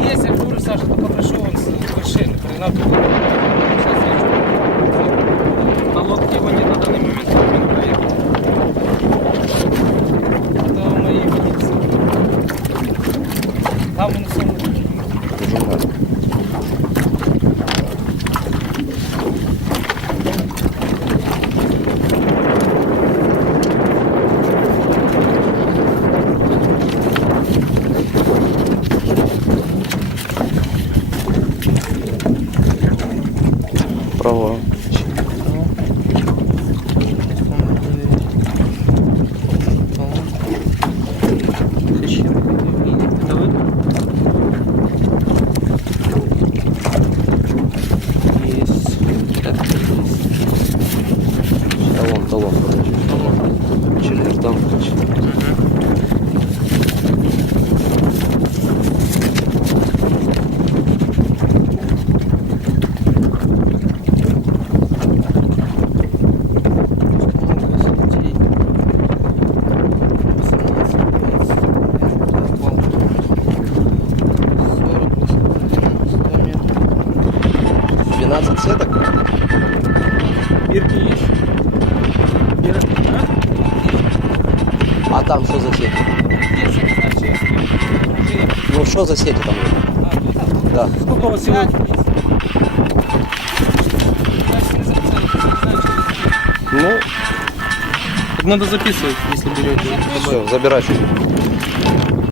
Здесь я говорю, Саша, только пришел он с чуть- На лодке его нет на данный момент, он не проехал. Это мои. Там он сам Журнал. 20 сеток. Бирки есть? Бирки, а? А там что за сетки? Ну что за сети там? Да. Сколько у вас сегодня? Ну, надо записывать, если берете. Все, забирай.